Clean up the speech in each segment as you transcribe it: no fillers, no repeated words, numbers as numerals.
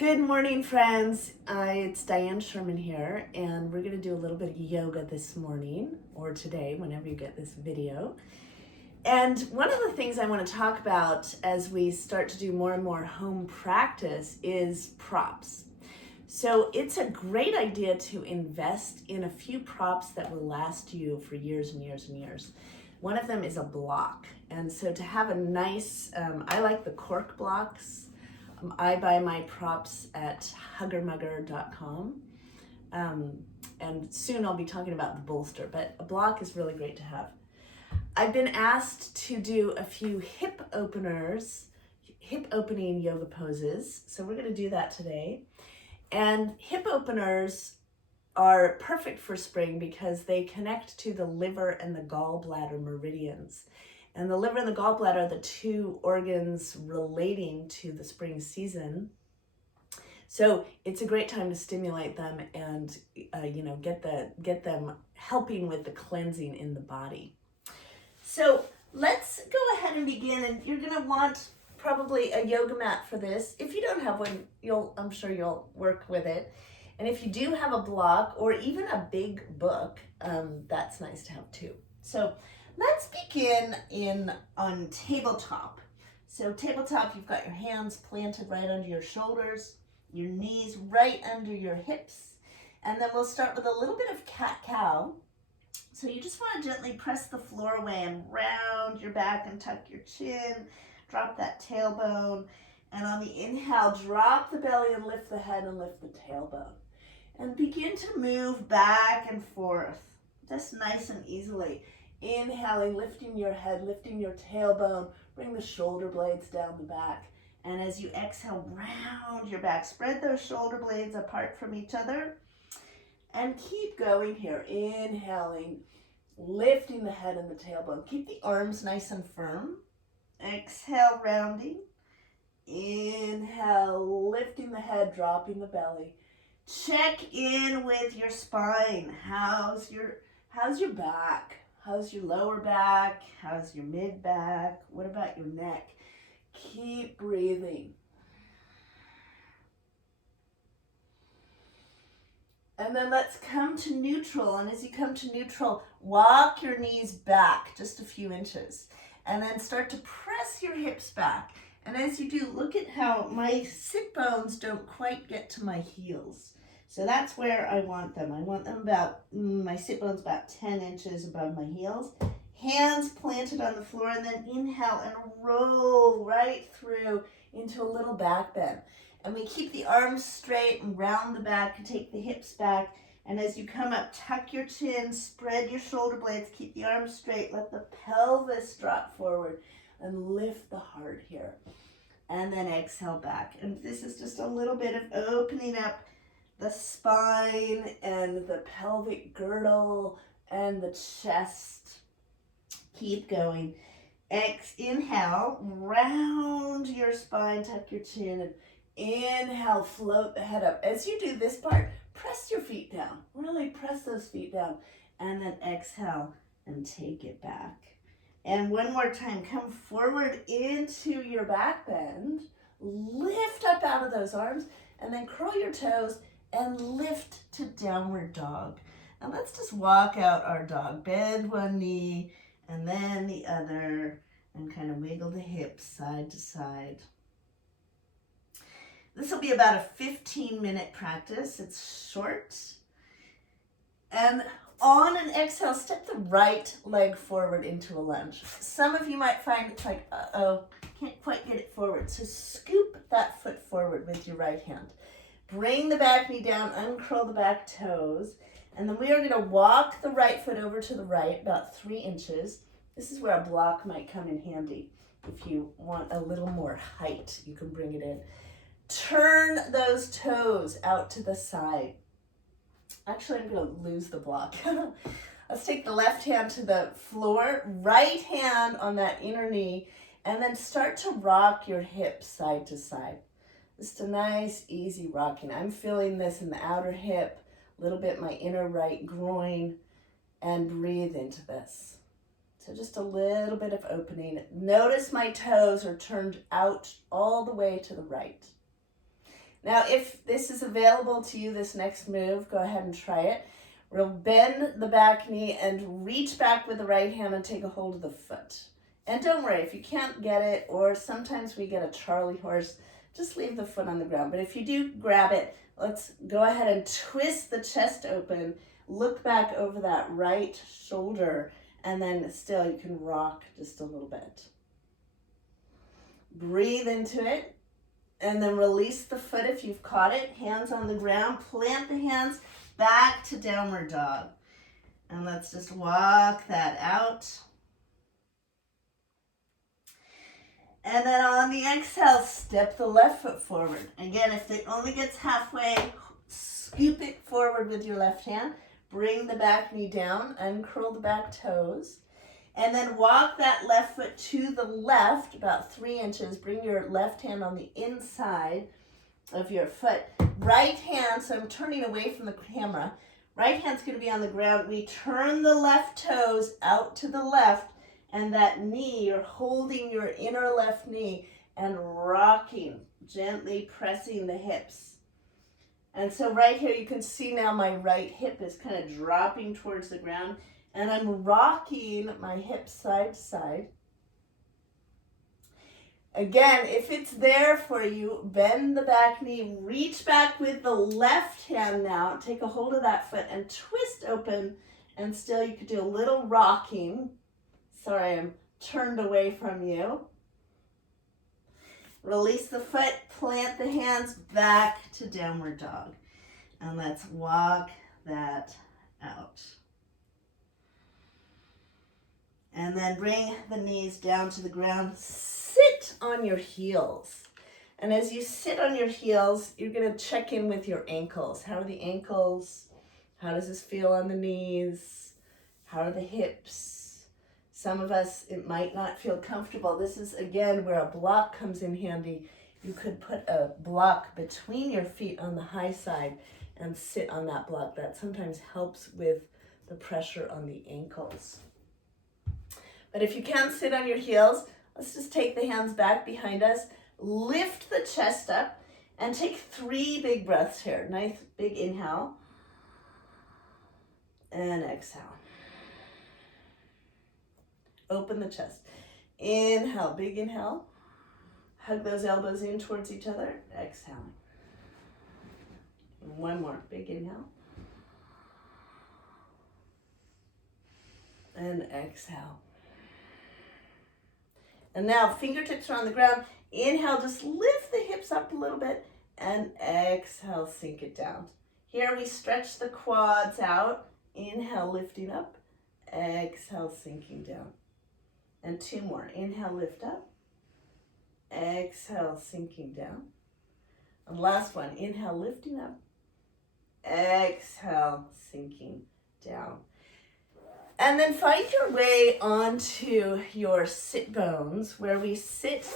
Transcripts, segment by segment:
Good morning, friends. It's Diane Sherman here, and we're going to do a little bit of yoga this morning, or today, whenever you get this video. And one of the things I want to talk about as we start to do more and more home practice is props. So it's a great idea to invest in a few props that will last you for years and years and years. One of them is a block. And so to have a nice, I like the cork blocks. I buy my props at huggermugger.com. And soon I'll be talking about the bolster, but a block is really great to have. I've been asked to do a few hip opening yoga poses. So we're going to do that today. And hip openers are perfect for spring because they connect to the liver and the gallbladder meridians. And the liver and the gallbladder are the two organs relating to the spring season. So it's a great time to stimulate them and get them helping with the cleansing in the body. So let's go ahead and begin. And you're going to want probably a yoga mat for this. If you don't have one, I'm sure you'll work with it. And if you do have a block or even a big book, that's nice to have too. So let's begin on tabletop. So tabletop, you've got your hands planted right under your shoulders, your knees right under your hips, and then we'll start with a little bit of cat-cow. So you just want to gently press the floor away and round your back and tuck your chin, drop that tailbone, and on the inhale, drop the belly and lift the head and lift the tailbone. And begin to move back and forth, just nice and easily. Inhaling, lifting your head, lifting your tailbone, bring the shoulder blades down the back. And as you exhale, round your back. Spread those shoulder blades apart from each other. And keep going here. Inhaling, lifting the head and the tailbone. Keep the arms nice and firm. Exhale, rounding. Inhale, lifting the head, dropping the belly. Check in with your spine. How's your back? How's your lower back? How's your mid back? What about your neck? Keep breathing. And then let's come to neutral. And as you come to neutral, walk your knees back just a few inches. And then start to press your hips back. And as you do, look at how my sit bones don't quite get to my heels. So that's where I want them. I want them about, my sit bones about 10 inches above my heels. Hands planted on the floor, and then inhale and roll right through into a little back bend. And we keep the arms straight and round the back and take the hips back. And as you come up, tuck your chin, spread your shoulder blades, keep the arms straight, let the pelvis drop forward and lift the heart here. And then exhale back. And this is just a little bit of opening up the spine and the pelvic girdle and the chest. Keep going. Inhale, round your spine, tuck your chin, and inhale, float the head up. As you do this part, press your feet down. Really press those feet down. And then exhale and take it back. And one more time, come forward into your back bend. Lift up out of those arms, and then curl your toes and lift to downward dog. And let's just walk out our dog. Bend one knee and then the other, and kind of wiggle the hips side to side. This will be about a 15-minute practice. It's short. And on an exhale, step the right leg forward into a lunge. Some of you might find it's like, can't quite get it forward. So scoop that foot forward with your right hand. Bring the back knee down, uncurl the back toes, and then we are going to walk the right foot over to the right about 3 inches. This is where a block might come in handy. If you want a little more height, you can bring it in. Turn those toes out to the side. Actually, I'm going to lose the block. Let's take the left hand to the floor, right hand on that inner knee, and then start to rock your hips side to side. Just a nice, easy rocking. I'm feeling this in the outer hip, a little bit my inner right groin, and breathe into this. So just a little bit of opening. Notice my toes are turned out all the way to the right. Now, if this is available to you, this next move, go ahead and try it. We'll bend the back knee and reach back with the right hand and take a hold of the foot. And don't worry, if you can't get it, or sometimes we get a Charlie horse, just leave the foot on the ground. But if you do grab it, let's go ahead and twist the chest open, look back over that right shoulder, and then still you can rock just a little bit. Breathe into it, and then release the foot if you've caught it. Hands on the ground, plant the hands back to downward dog. And let's just walk that out. And then on the exhale, step the left foot forward. Again, if it only gets halfway, scoop it forward with your left hand. Bring the back knee down, uncurl the back toes. And then walk that left foot to the left, about 3 inches. Bring your left hand on the inside of your foot. Right hand, so I'm turning away from the camera. Right hand's going to be on the ground. We turn the left toes out to the left, and that knee, you're holding your inner left knee and rocking, gently pressing the hips. And so right here, you can see now my right hip is kind of dropping towards the ground, and I'm rocking my hips side to side. Again, if it's there for you, bend the back knee, reach back with the left hand now, take a hold of that foot and twist open, and still you could do a little rocking. Sorry, I'm turned away from you. Release the foot, plant the hands back to downward dog. And let's walk that out. And then bring the knees down to the ground. Sit on your heels. And as you sit on your heels, you're going to check in with your ankles. How are the ankles? How does this feel on the knees? How are the hips? Some of us, it might not feel comfortable. This is, again, where a block comes in handy. You could put a block between your feet on the high side and sit on that block. That sometimes helps with the pressure on the ankles. But if you can't sit on your heels, let's just take the hands back behind us, lift the chest up, and take 3 big breaths here. Nice big inhale and exhale. Open the chest. Inhale, big inhale. Hug those elbows in towards each other. Exhaling. One more, big inhale. And exhale. And now fingertips are on the ground. Inhale, just lift the hips up a little bit, and exhale, sink it down. Here we stretch the quads out. Inhale, lifting up. Exhale, sinking down. And 2 more. Inhale, lift up. Exhale, sinking down. And last one. Inhale, lifting up. Exhale, sinking down. And then find your way onto your sit bones, where we sit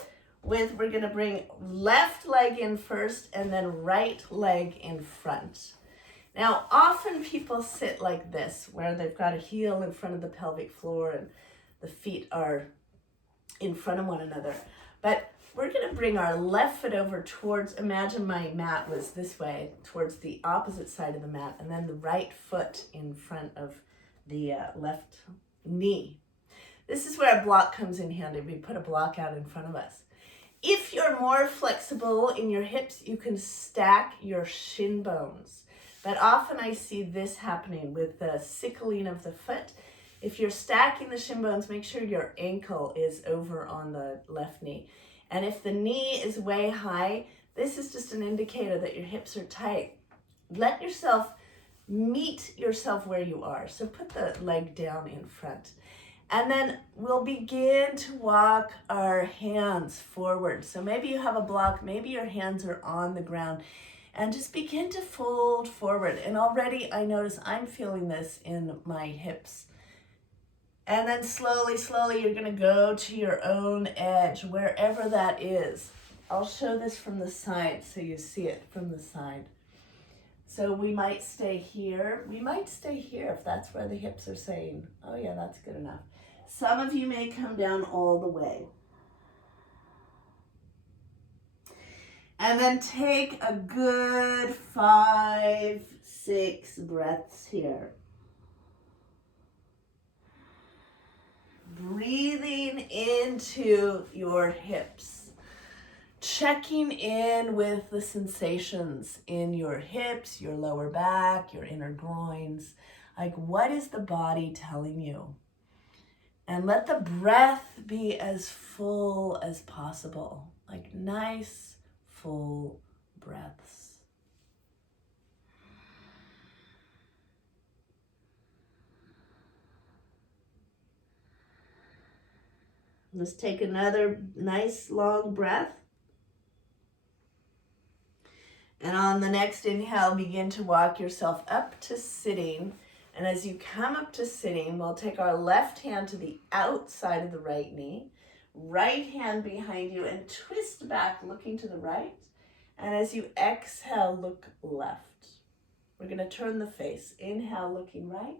with, we're going to bring left leg in first and then right leg in front. Now, often people sit like this, where they've got a heel in front of the pelvic floor and the feet are in front of one another. But we're going to bring our left foot over towards, imagine my mat was this way, towards the opposite side of the mat, and then the right foot in front of the left knee. This is where a block comes in handy. We put a block out in front of us. If you're more flexible in your hips, you can stack your shin bones. But often I see this happening with the sickling of the foot. If you're stacking the shin bones, make sure your ankle is over on the left knee. And if the knee is way high, this is just an indicator that your hips are tight. Let yourself meet yourself where you are. So put the leg down in front. And then we'll begin to walk our hands forward. So maybe you have a block, maybe your hands are on the ground, and just begin to fold forward. And already I notice I'm feeling this in my hips. And then slowly, slowly, you're going to go to your own edge, wherever that is. I'll show this from the side so you see it from the side. So we might stay here. We might stay here if that's where the hips are saying, oh yeah, that's good enough. Some of you may come down all the way. And then take a good 5, 6 breaths here. Breathing into your hips. Checking in with the sensations in your hips, your lower back, your inner groins. Like, what is the body telling you? And let the breath be as full as possible. Like nice, full breaths. Let's take another nice long breath. And on the next inhale, begin to walk yourself up to sitting. And as you come up to sitting, we'll take our left hand to the outside of the right knee, right hand behind you, and twist back, looking to the right. And as you exhale, look left. We're going to turn the face. Inhale, looking right.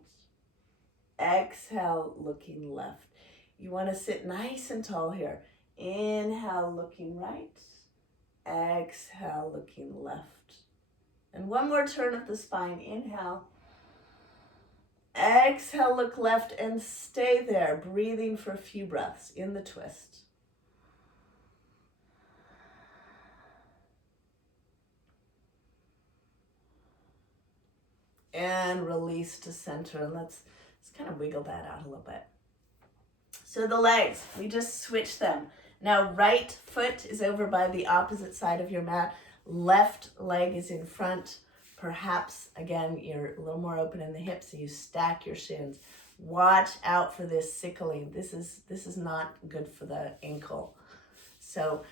Exhale, looking left. You want to sit nice and tall here. Inhale, looking right. Exhale, looking left. And one more turn of the spine. Inhale. Exhale, look left, and stay there, breathing for a few breaths in the twist. And release to center. Let's kind of wiggle that out a little bit. So the legs, we just switch them. Now right foot is over by the opposite side of your mat. Left leg is in front. Perhaps, again, you're a little more open in the hips, so you stack your shins. Watch out for this sickling. This is not good for the ankle. So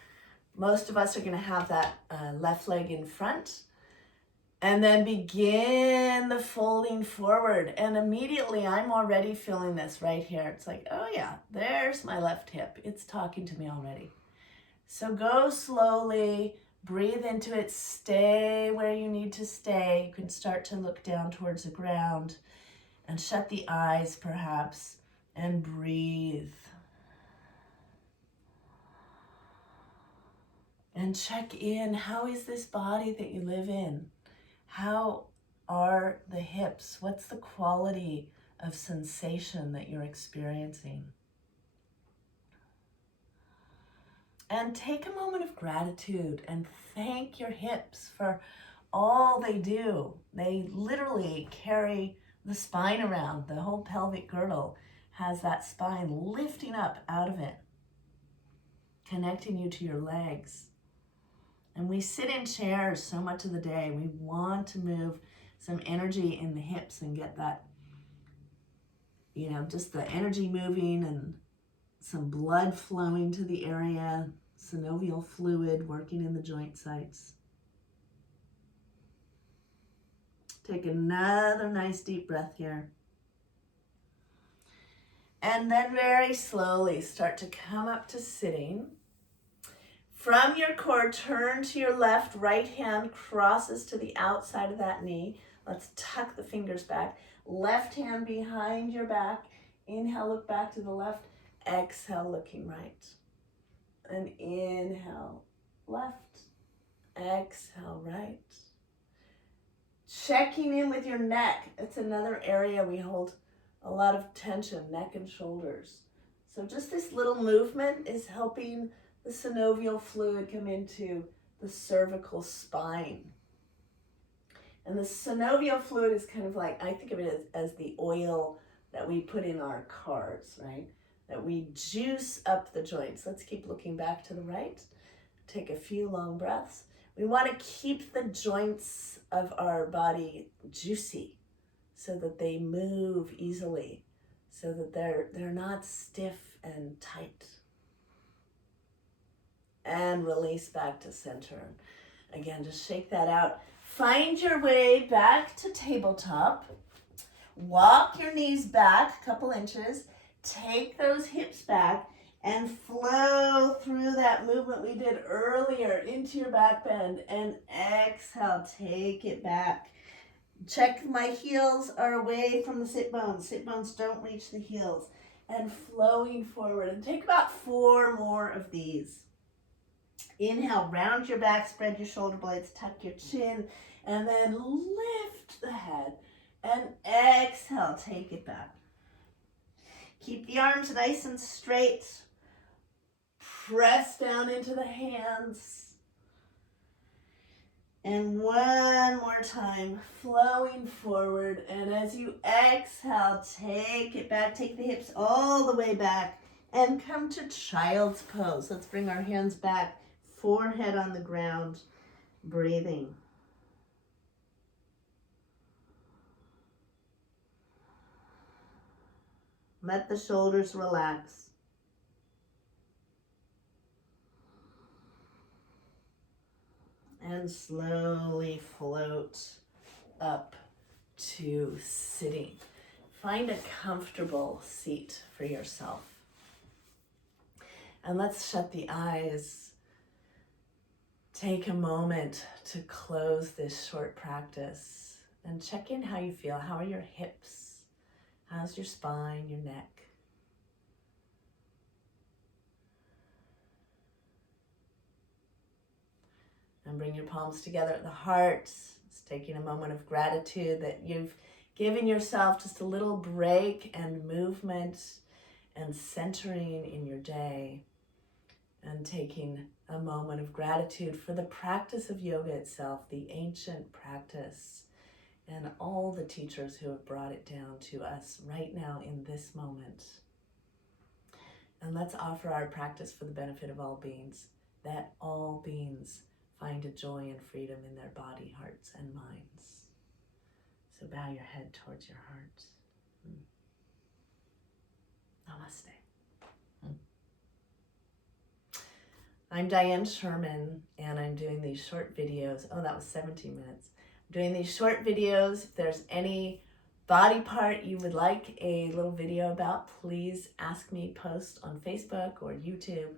most of us are going to have that left leg in front. And then begin the folding forward. And immediately I'm already feeling this right here. It's like, oh yeah, there's my left hip. It's talking to me already. So go slowly, breathe into it, stay where you need to stay. You can start to look down towards the ground and shut the eyes perhaps and breathe. And check in, how is this body that you live in? How are the hips? What's the quality of sensation that you're experiencing? And take a moment of gratitude and thank your hips for all they do. They literally carry the spine around. The whole pelvic girdle has that spine lifting up out of it, connecting you to your legs. And we sit in chairs so much of the day. We want to move some energy in the hips and get that, just the energy moving and some blood flowing to the area, synovial fluid working in the joint sites. Take another nice deep breath here. And then very slowly start to come up to sitting. From your core, turn to your left, right hand crosses to the outside of that knee. Let's tuck the fingers back. Left hand behind your back. Inhale, look back to the left. Exhale, looking right. And inhale, left. Exhale, right. Checking in with your neck. It's another area we hold a lot of tension, neck and shoulders. So just this little movement is helping the synovial fluid come into the cervical spine. And the synovial fluid is kind of like, I think of it as the oil that we put in our cars, right? That we juice up the joints. Let's keep looking back to the right. Take a few long breaths. We want to keep the joints of our body juicy so that they move easily, so that they're not stiff and tight. And release back to center. Again, just shake that out. Find your way back to tabletop. Walk your knees back a couple inches. Take those hips back and flow through that movement we did earlier into your back bend. And exhale, take it back. Check my heels are away from the sit bones. Sit bones don't reach the heels. And flowing forward. And take about 4 more of these. Inhale, round your back, spread your shoulder blades, tuck your chin, and then lift the head. And exhale, take it back. Keep the arms nice and straight. Press down into the hands. And one more time, flowing forward. And as you exhale, take it back. Take the hips all the way back and come to child's pose. Let's bring our hands back, forehead on the ground, breathing. Let the shoulders relax. And slowly float up to sitting. Find a comfortable seat for yourself. And let's shut the eyes. Take a moment to close this short practice and check in how you feel. How are your hips? How's your spine, your neck? And bring your palms together at the heart. It's taking a moment of gratitude that you've given yourself just a little break and movement and centering in your day. And taking a moment of gratitude for the practice of yoga itself, the ancient practice, and all the teachers who have brought it down to us right now in this moment. And let's offer our practice for the benefit of all beings, that all beings find a joy and freedom in their body, hearts, and minds. So bow your head towards your heart. Namaste. I'm Diane Sherman, and I'm doing these short videos. Oh, that was 17 minutes. I'm doing these short videos. If there's any body part you would like a little video about, please ask me, post on Facebook or YouTube.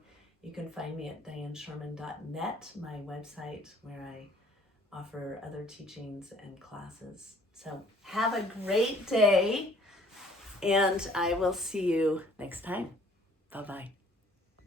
You can find me at dianesherman.net, my website, where I offer other teachings and classes. So have a great day, and I will see you next time. Bye-bye.